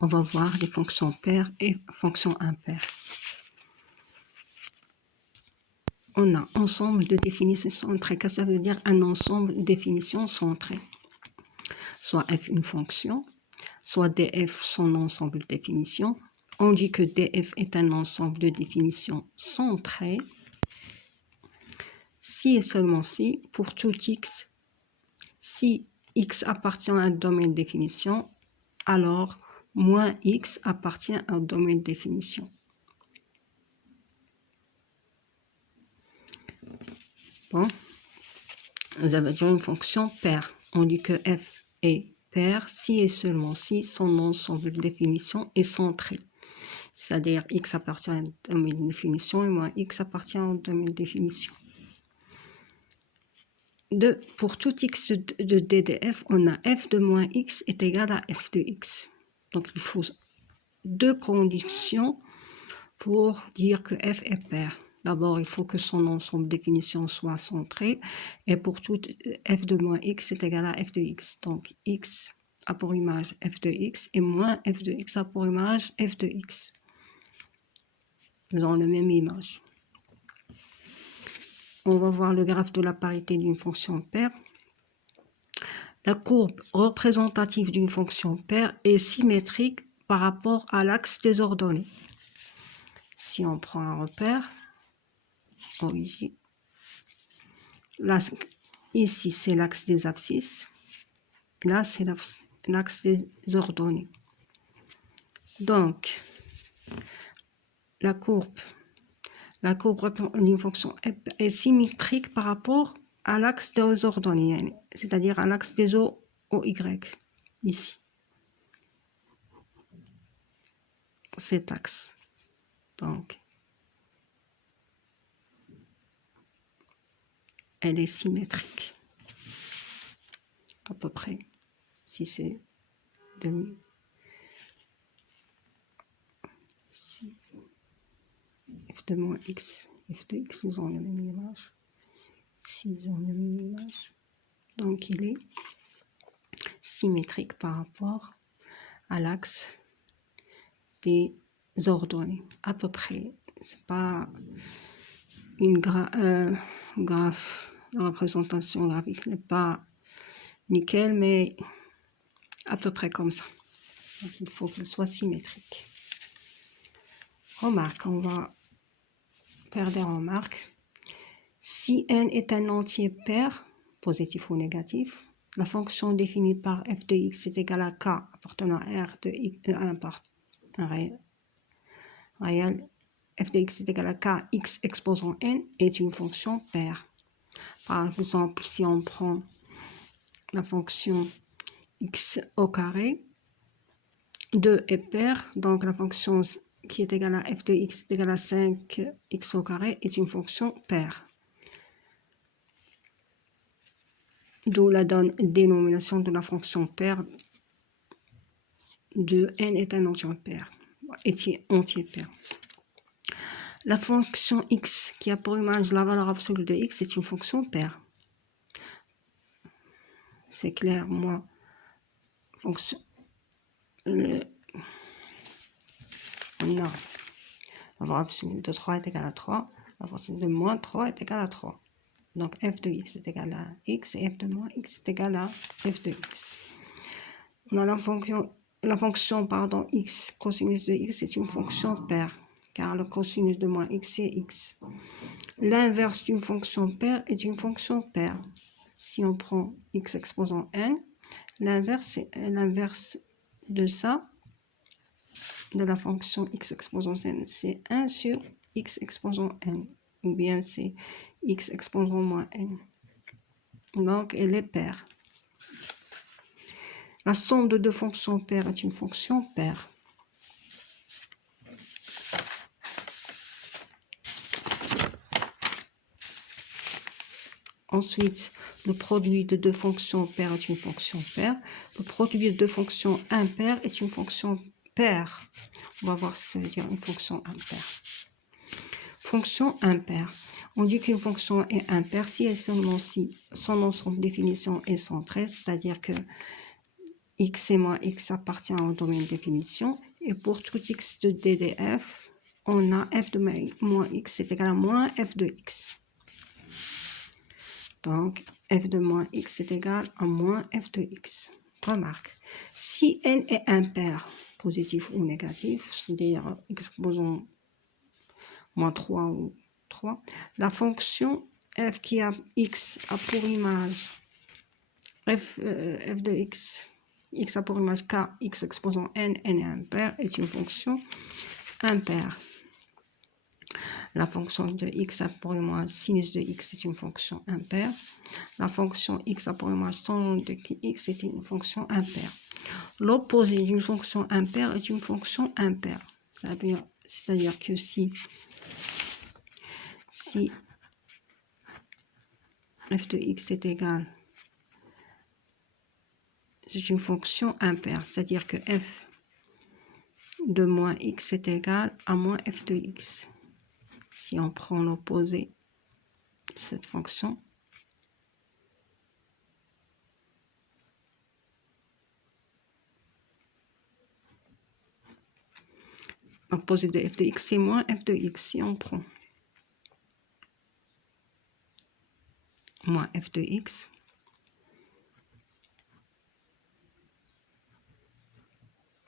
On va voir les fonctions paires et fonctions impaires. On a ensemble de définitions centrées. Qu'est-ce que ça veut dire un ensemble de définitions centrées? Soit f une fonction, soit df son ensemble de définitions. On dit que df est un ensemble de définitions centrées si et seulement si, pour tout x, si x appartient à un domaine de définition, alors moins x appartient à un domaine de définition. Bon, nous avons déjà une fonction paire. On dit que f est paire si et seulement si son ensemble de définition est centré. C'est-à-dire x appartient à un domaine de définition et moins x appartient à un domaine de définition. Pour tout x de DDF, on a f de moins x est égal à f de x. Donc il faut deux conditions pour dire que f est paire. D'abord, il faut que son ensemble de définition soit centré. Et pour tout f de moins x est égal à f de x. Donc x a pour image f de x et moins f de x a pour image f de x. Nous avons la même image. On va voir le graphe de la parité d'une fonction paire. La courbe représentative d'une fonction paire est symétrique par rapport à l'axe des ordonnées. Si on prend un repère, origine, là, ici c'est l'axe des abscisses, là c'est l'axe des ordonnées. Donc, la courbe d'une fonction est symétrique par rapport à l'axe des ordonnées, c'est-à-dire à l'axe des OY, ici. Cet axe. Donc, elle est symétrique. À peu près. Si c'est demi. Si f de moins x, f de x, ils ont la même image. S'ils ont la même image. Donc, il est symétrique par rapport à l'axe des ordonnées. À peu près. C'est pas une graphe, la représentation graphique n'est pas nickel, mais à peu près comme ça. Donc, il faut qu'elle soit symétrique. Remarque, on va faire des remarques. Si n est un entier pair, positif ou négatif, la fonction définie par f de x est égale à k appartenant à r de x, un réel, f de x est égal à k, x exposant n est une fonction paire. Par exemple, si on prend la fonction x au carré, 2 est paire, donc la fonction qui est égale à f de x est égale à 5x au carré est une fonction paire. D'où la dénomination de la fonction paire de n est un entier pair. La fonction x qui a pour image la valeur absolue de x est une fonction paire. C'est clair, moi, fonction. On a la valeur absolue de 3 est égale à 3, la fonction de moins 3 est égale à 3. Donc f de x est égal à x et f de moins x est égal à f de x. On a la fonction x, cosinus de x est une fonction paire, car le cosinus de moins x c'est x. L'inverse d'une fonction paire est une fonction paire. Si on prend x exposant n, l'inverse de ça, de la fonction x exposant n, c'est 1 sur x exposant n, ou bien c'est x exposant moins n. Donc, elle est paire. La somme de deux fonctions paires est une fonction paire. Ensuite, le produit de deux fonctions paires est une fonction paire. Le produit de deux fonctions impaires est une fonction paire. On va voir ce que ça veut dire une fonction impaire. Fonction impaire. On dit qu'une fonction est impaire si et seulement si son ensemble de définition est sans 13, c'est-à-dire que x et moins x appartient au domaine de définition. Et pour tout x de DDF, on a f de moins x est égal à moins f de x. Donc, f de moins x est égal à moins f de x. Remarque, si n est impair, positif ou négatif, c'est-à-dire exposons moins 3 ou 3, la fonction f qui a x a pour image f de x a pour image k, x exposant n est impair, est une fonction impaire. La fonction de x a pour image sinus de x est une fonction impaire. La fonction x a pour image tangente de x est une fonction impaire. L'opposé d'une fonction impaire est une fonction impaire. C'est-à-dire que si f de x est égal, c'est une fonction impaire, c'est-à-dire que f de moins x est égal à moins f de x. Si on prend l'opposé de cette fonction, l'opposé de f de x, c'est moins f de x. Si on prend moins f de x,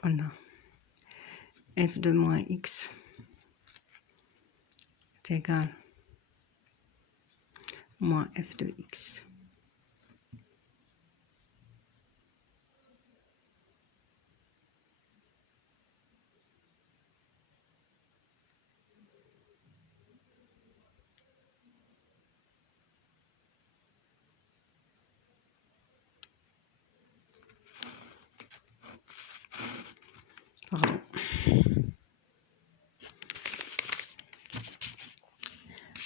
on a f de moins x est égal à moins f de x. Pardon.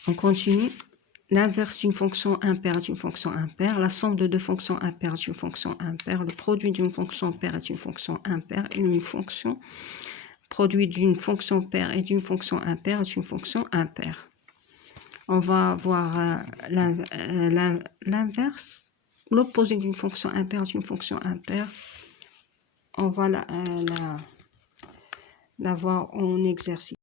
On continue. L'inverse d'une fonction impaire est une fonction impaire. La somme de deux fonctions impaires est une fonction impaire. Le produit d'une fonction paire est une fonction impaire. Et une fonction produit d'une fonction paire et d'une fonction impaire est une fonction impaire. On va voir l'inverse. L'opposé d'une fonction impaire est une fonction impaire. On va la voir en exercice.